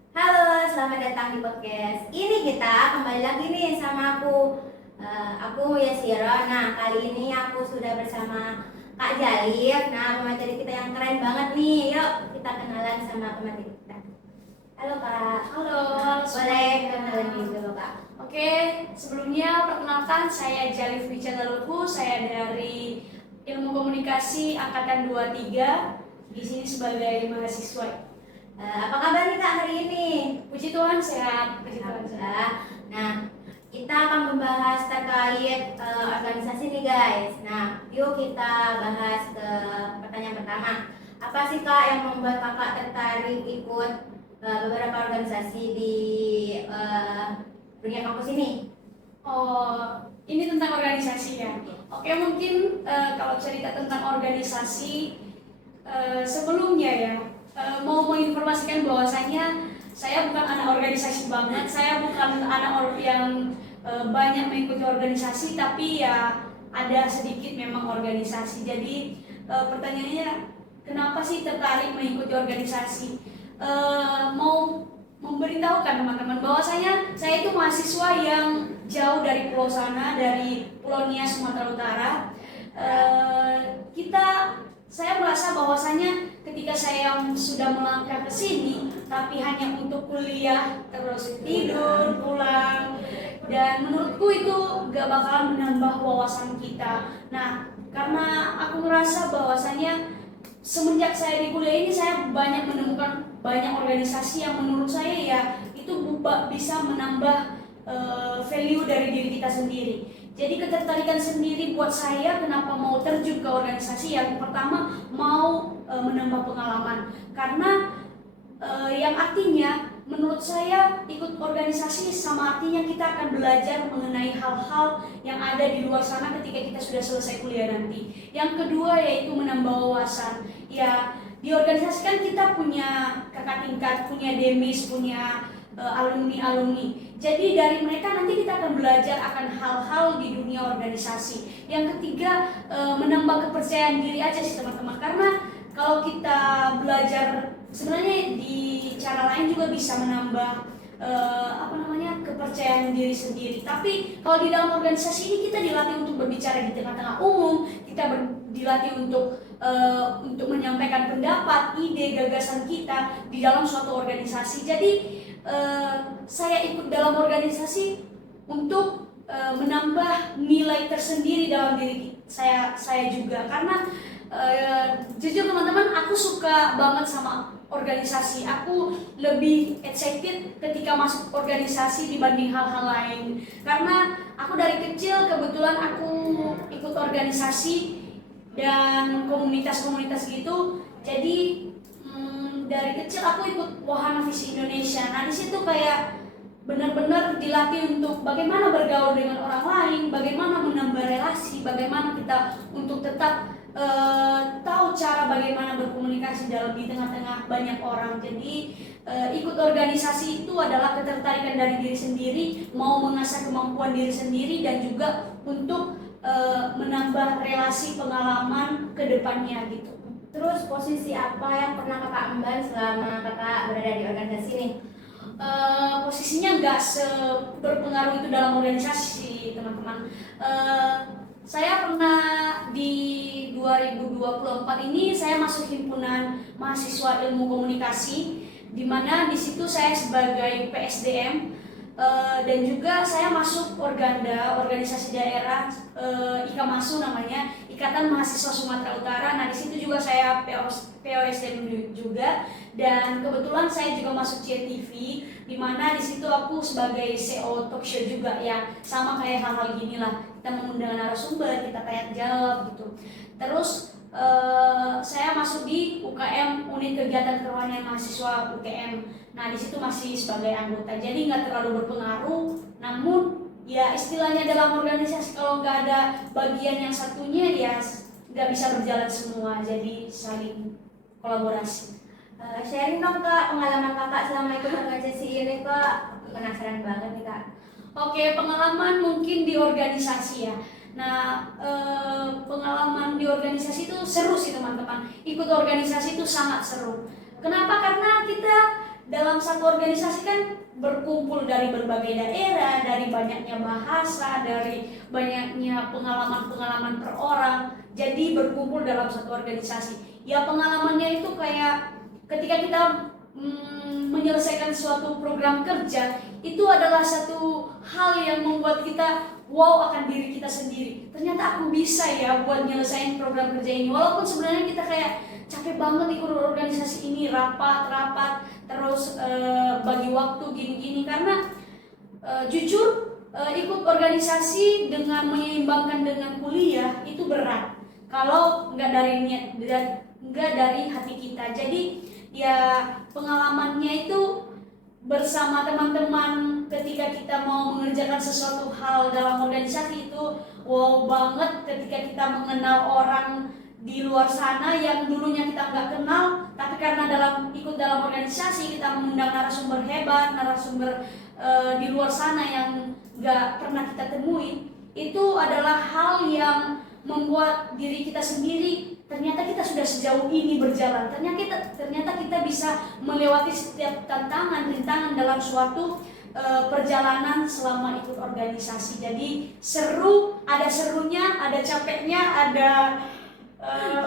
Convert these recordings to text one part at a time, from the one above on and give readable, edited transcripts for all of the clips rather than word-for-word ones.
Halo, selamat datang di podcast. Ini kita kembali lagi nih sama aku. Aku Yasira. Nah, kali ini aku sudah bersama Kak Jalif. Nah, pemateri kita yang keren banget nih. Yuk, kita kenalan sama pemateri kita. Halo Kak. Halo, Boleh semuanya. kenalan diri dulu Kak. Oke, sebelumnya perkenalkan saya Jalif Wicandaloku, saya dari Ilmu Komunikasi Angkatan 23, di sini sebagai mahasiswa. Apa kabar nih Kak hari ini? Puji Tuhan sehat, puji Tuhan sehat. Alhamdulillah. Nah, kita akan membahas terkait organisasi nih guys. Nah, yuk kita bahas ke pertanyaan pertama. Apa sih Kak yang membuat Kakak tertarik ikut beberapa organisasi di dunia kampus ini? Oh, ini tentang organisasi ya. Oke, mungkin kalau cerita tentang organisasi sebelumnya ya, mau menginformasikan bahwasanya saya bukan anak organisasi banget, saya bukan anak yang banyak mengikuti organisasi, tapi ya ada sedikit memang organisasi. Jadi pertanyaannya, kenapa sih tertarik mengikuti organisasi? Mau memberitahukan teman-teman bahwasanya saya itu mahasiswa yang jauh dari pulau sana, dari Pulau Nias, Sumatera Utara. Saya merasa bahwasanya ketika saya sudah melangkah ke sini, tapi hanya untuk kuliah, terus tidur, pulang, dan menurutku itu gak bakalan menambah wawasan kita. Nah, karena aku merasa bahwasanya semenjak saya di kuliah ini, saya banyak menemukan banyak organisasi yang menurut saya ya itu bisa menambah value dari diri kita sendiri. Jadi ketertarikan sendiri buat saya kenapa mau terjun ke organisasi, yang pertama mau menambah pengalaman, karena yang artinya menurut saya ikut organisasi sama artinya kita akan belajar mengenai hal-hal yang ada di luar sana ketika kita sudah selesai kuliah nanti. Yang kedua yaitu menambah wawasan. Ya, di organisasi kan kita punya kakak tingkat, punya demis, punya alumni-alumni. Jadi dari mereka nanti kita akan belajar akan hal-hal di dunia organisasi. Yang ketiga, menambah kepercayaan diri aja sih teman-teman. Karena kalau kita belajar sebenarnya di cara lain juga bisa menambah kepercayaan diri sendiri. Tapi kalau di dalam organisasi ini kita dilatih untuk berbicara di tengah-tengah umum, kita dilatih untuk menyampaikan pendapat, ide, gagasan kita di dalam suatu organisasi. Jadi saya ikut dalam organisasi untuk menambah nilai tersendiri dalam diri saya juga, karena jujur teman-teman, aku suka banget sama organisasi. Aku lebih excited ketika masuk organisasi dibanding hal-hal lain, karena aku dari kecil kebetulan aku ikut organisasi dan komunitas-komunitas gitu. Jadi dari kecil aku ikut Wahana Visi Indonesia. Nah, di situ kayak benar-benar dilatih untuk bagaimana bergaul dengan orang lain, bagaimana menambah relasi, bagaimana kita untuk tetap tahu cara bagaimana berkomunikasi dalam di tengah-tengah banyak orang. Jadi ikut organisasi itu adalah ketertarikan dari diri sendiri, mau mengasah kemampuan diri sendiri, dan juga untuk menambah relasi pengalaman ke depannya gitu. Terus posisi apa yang pernah Kakak emban selama Kakak berada di organisasi ini? Posisinya nggak berpengaruh itu dalam organisasi teman-teman. Saya pernah di 2024 ini saya masuk himpunan mahasiswa ilmu komunikasi, di mana di situ saya sebagai PSDM, dan juga saya masuk Organda, organisasi daerah, IKAMASU namanya, Ikatan Mahasiswa Sumatera Utara. Nah, di situ juga saya POSDM juga, dan kebetulan saya juga masuk CTV, di mana di situ aku sebagai CEO talk show juga, ya sama kayak hal-hal gini lah, kita mengundang narasumber, kita tanya jawab gitu. Terus saya masuk di UKM, unit kegiatan kerohanian mahasiswa UKM. Nah, di situ masih sebagai anggota, jadi nggak terlalu berpengaruh. Namun ya istilahnya dalam organisasi kalau nggak ada bagian yang satunya ya nggak bisa berjalan semua, jadi saling kolaborasi. Sharing dong Kak pengalaman Kakak selama ikut organisasi ini Kak. Penasaran banget nih Kak. Oke, pengalaman mungkin di organisasi ya. Nah, pengalaman di organisasi itu seru sih teman-teman. Ikut organisasi itu sangat seru. Kenapa? Karena kita dalam satu organisasi kan berkumpul dari berbagai daerah, dari banyaknya bahasa, dari banyaknya pengalaman-pengalaman per orang. Jadi berkumpul dalam satu organisasi. Ya pengalamannya itu kayak ketika kita menyelesaikan suatu program kerja, itu adalah satu hal yang membuat kita wow akan diri kita sendiri. Ternyata aku bisa ya buat nyelesain program kerja ini. Walaupun sebenarnya kita kayak capek banget ikut organisasi ini, rapat, terus bagi waktu gini-gini. Karena jujur ikut organisasi dengan menyeimbangkan dengan kuliah itu berat. Kalau nggak dari niat, nggak dari hati kita. Jadi ya pengalamannya itu bersama teman-teman ketika kita mau mengerjakan sesuatu hal dalam organisasi itu wow banget ketika kita mengenal orang di luar sana yang dulunya kita nggak kenal, tapi karena ikut dalam organisasi kita mengundang narasumber hebat, narasumber di luar sana yang nggak pernah kita temui. Itu adalah hal yang membuat diri kita sendiri ternyata kita sudah sejauh ini berjalan. Ternyata kita bisa melewati setiap rintangan dalam suatu perjalanan selama ikut organisasi. Jadi seru, ada serunya, ada capeknya, ada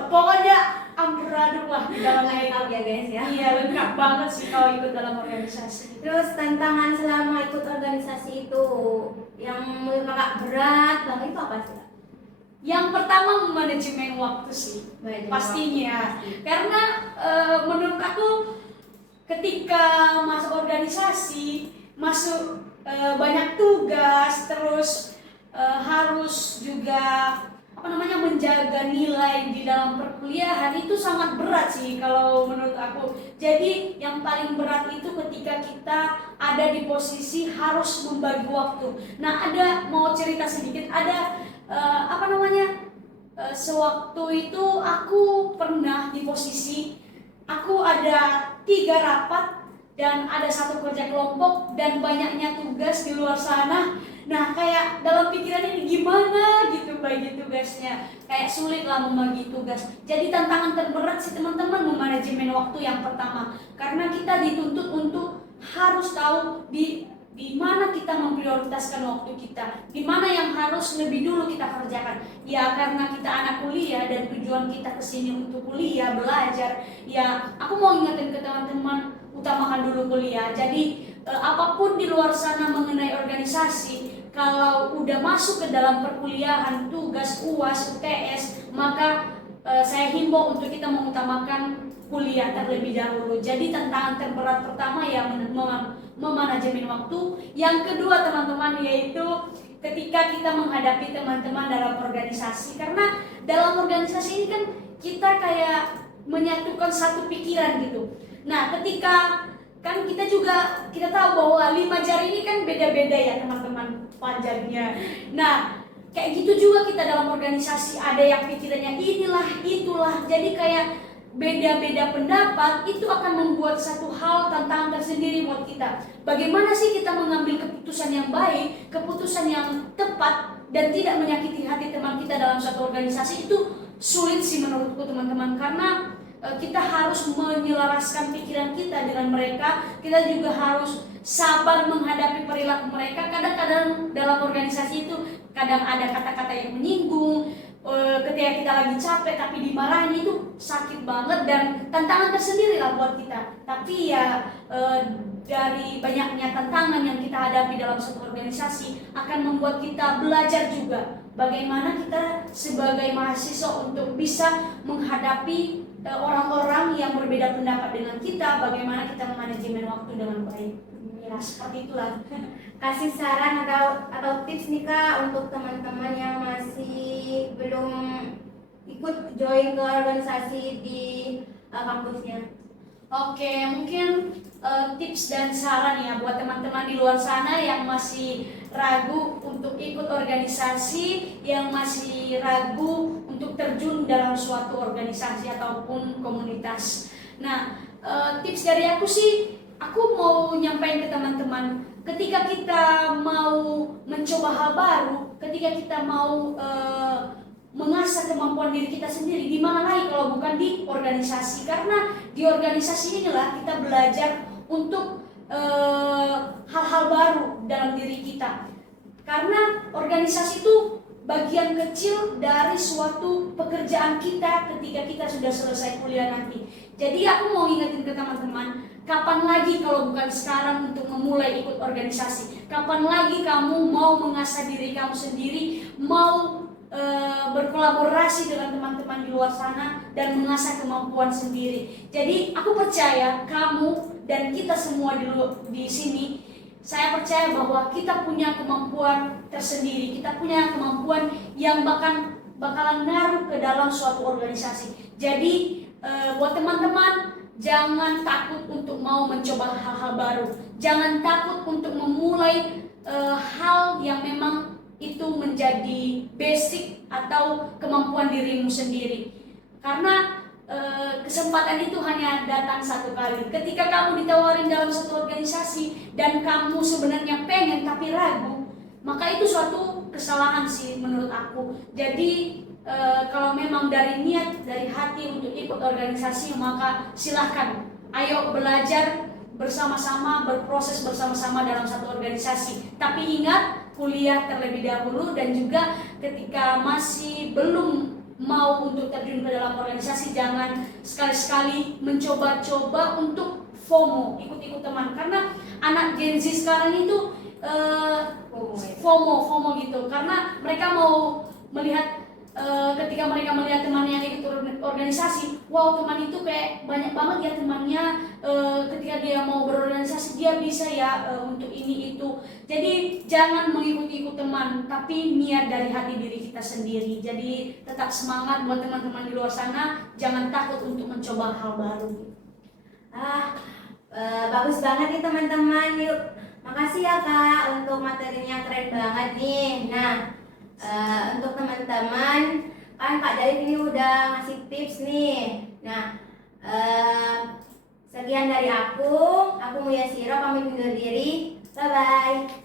pokoknya amburadul lah di dalamnya itu. Lengkap ya guys ya. Iya lengkap banget sih kalau ikut dalam organisasi. Terus tantangan selama ikut organisasi itu yang menurut kakak berat banget itu apa sih Kak? Yang pertama manajemen waktu sih, pastinya. Karena menurut aku ketika masuk organisasi, banyak tugas, terus harus juga menjaga nilai di dalam perkuliahan itu sangat berat sih kalau menurut aku. Jadi yang paling berat itu ketika kita ada di posisi harus membagi waktu. Nah mau cerita sedikit, sewaktu itu aku pernah di posisi aku ada 3 rapat dan ada 1 kerja kelompok dan banyaknya tugas di luar sana. Nah kayak dalam pikiran ini gimana gitu bagi tugasnya, kayak sulit lah membagi tugas. Jadi tantangan terberat sih teman-teman memanajemen waktu yang pertama, karena kita dituntut untuk harus tahu di mana kita memprioritaskan waktu kita, di mana yang harus lebih dulu kita kerjakan. Ya karena kita anak kuliah dan tujuan kita kesini untuk kuliah, belajar. Ya aku mau ingetin ke teman-teman, utamakan dulu kuliah. Jadi apapun di luar sana mengenai organisasi, kalau udah masuk ke dalam perkuliahan, tugas, UAS, UTS, maka saya himbau untuk kita mengutamakan kuliah terlebih dahulu. Jadi tantangan terberat pertama ya memanajemen waktu. Yang kedua teman-teman yaitu ketika kita menghadapi teman-teman dalam organisasi, karena dalam organisasi ini kan kita kayak menyatukan satu pikiran gitu. Nah ketika kan kita tahu bahwa 5 jari ini kan beda-beda ya teman-teman panjangnya. Nah kayak gitu juga kita dalam organisasi, ada yang pikirannya inilah itulah, jadi kayak beda-beda pendapat. Itu akan membuat satu hal tantangan tersendiri buat kita. Bagaimana sih kita mengambil keputusan yang baik, keputusan yang tepat dan tidak menyakiti hati teman kita dalam satu organisasi. Itu sulit sih menurutku teman-teman, karena kita harus menyelaraskan pikiran kita dengan mereka. Kita juga harus sabar menghadapi perilaku mereka. Kadang-kadang dalam organisasi itu kadang ada kata-kata yang menyinggung. Ketika kita lagi capek tapi dimarahin, itu sakit banget dan tantangan tersendiri lah buat kita. Tapi ya dari banyaknya tantangan yang kita hadapi dalam satu organisasi akan membuat kita belajar juga bagaimana kita sebagai mahasiswa untuk bisa menghadapi orang-orang yang berbeda pendapat dengan kita, bagaimana kita memanajemen waktu dengan baik. Ya seperti itulah. Kasih saran atau tips nih Kak untuk teman-teman yang masih belum ikut join ke organisasi di kampusnya. Oke, mungkin tips dan saran ya buat teman-teman di luar sana yang masih ragu untuk ikut organisasi, yang masih ragu untuk terjun dalam suatu organisasi ataupun komunitas. Nah, tips dari aku sih, aku mau nyampaikan ke teman-teman, ketika kita mau mencoba hal baru, ketika kita mau mengasah kemampuan diri kita sendiri, di mana lagi kalau bukan di organisasi. Karena di organisasi inilah kita belajar untuk hal-hal baru dalam diri kita. Karena organisasi itu bagian kecil dari suatu pekerjaan kita ketika kita sudah selesai kuliah nanti. Jadi aku mau ingetin ke teman-teman, kapan lagi kalau bukan sekarang untuk memulai ikut organisasi? Kapan lagi kamu mau mengasah diri kamu sendiri, mau berkolaborasi dengan teman-teman di luar sana dan mengasah kemampuan sendiri. Jadi aku percaya kamu dan kita semua di sini, saya percaya bahwa kita punya kemampuan tersendiri, kita punya kemampuan yang bakalan ngaruh ke dalam suatu organisasi. Jadi buat teman-teman, jangan takut untuk mau mencoba hal-hal baru, jangan takut untuk memulai hal yang memang itu menjadi basic atau kemampuan dirimu sendiri. Karena kesempatan itu hanya datang satu kali. Ketika kamu ditawarin dalam satu organisasi dan kamu sebenarnya pengen tapi ragu, maka itu suatu kesalahan sih menurut aku. Jadi kalau memang dari niat, dari hati untuk ikut organisasi, maka silahkan, ayo belajar bersama-sama, berproses bersama-sama dalam satu organisasi. Tapi ingat, kuliah terlebih dahulu, dan juga ketika masih belum mau untuk terjun ke dalam organisasi, jangan sekali-sekali mencoba-coba untuk FOMO, ikut-ikut teman. Karena anak Gen Z sekarang itu FOMO gitu, karena mereka mau melihat ketika mereka melihat temannya yang ikut organisasi, wow, teman itu kayak banyak banget ya temannya, ketika dia mau berorganisasi dia bisa ya untuk ini itu. Jadi jangan mengikut-ikut teman, tapi niat dari hati diri kita sendiri. Jadi tetap semangat buat teman-teman di luar sana, jangan takut untuk mencoba hal baru. Bagus banget nih teman-teman. Yuk, makasih ya Kak untuk materinya, keren banget nih. Nah, untuk teman-teman, kan Kak Jalif ini udah ngasih tips nih. Nah, sekian dari aku Muyasiro pamit undur diri. Bye bye.